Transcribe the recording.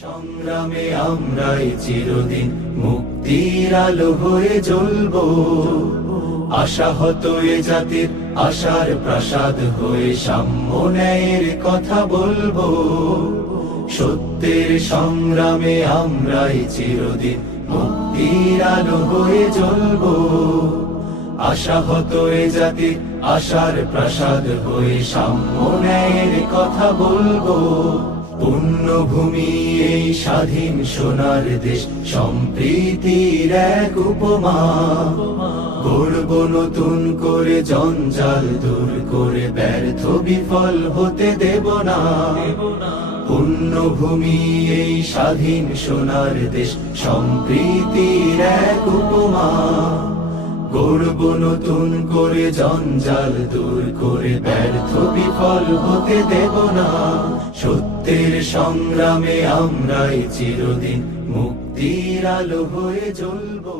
সংগ্রামে আমরাই চিরদিন মুক্তির আলো হয়ে জ্বলবো। আশাহত এ জাতির আশার প্রাসাদ হয়ে সাম্য ন্যায়ের কথা বলবো। সত্যের সংগ্রামে আমরাই চিরদিন মুক্তির আলো হয়ে জ্বলবো। আশাহত এ জাতির আশার প্রাসাদ হয়ে সাম্য ন্যায়ের কথা বলবো। পুণ্যভূমি এই স্বাধীন সোনার দেশ সম্প্রীতির এক উপমা। গড়ব নতুন করে জঞ্জাল দূর করে ব্যর্থ বিফল হতে দেব না। পুণ্যভূমি এই স্বাধীন সোনার দেশ সম্প্রীতির এক উপমা। গড়ব নতুন করে জঞ্জাল দূর করে ব্যর্থ বিফল হতে দেব না। সত্যের সংগ্রামে আমরাই চিরদিন মুক্তির আলো হয়ে জ্বলবো।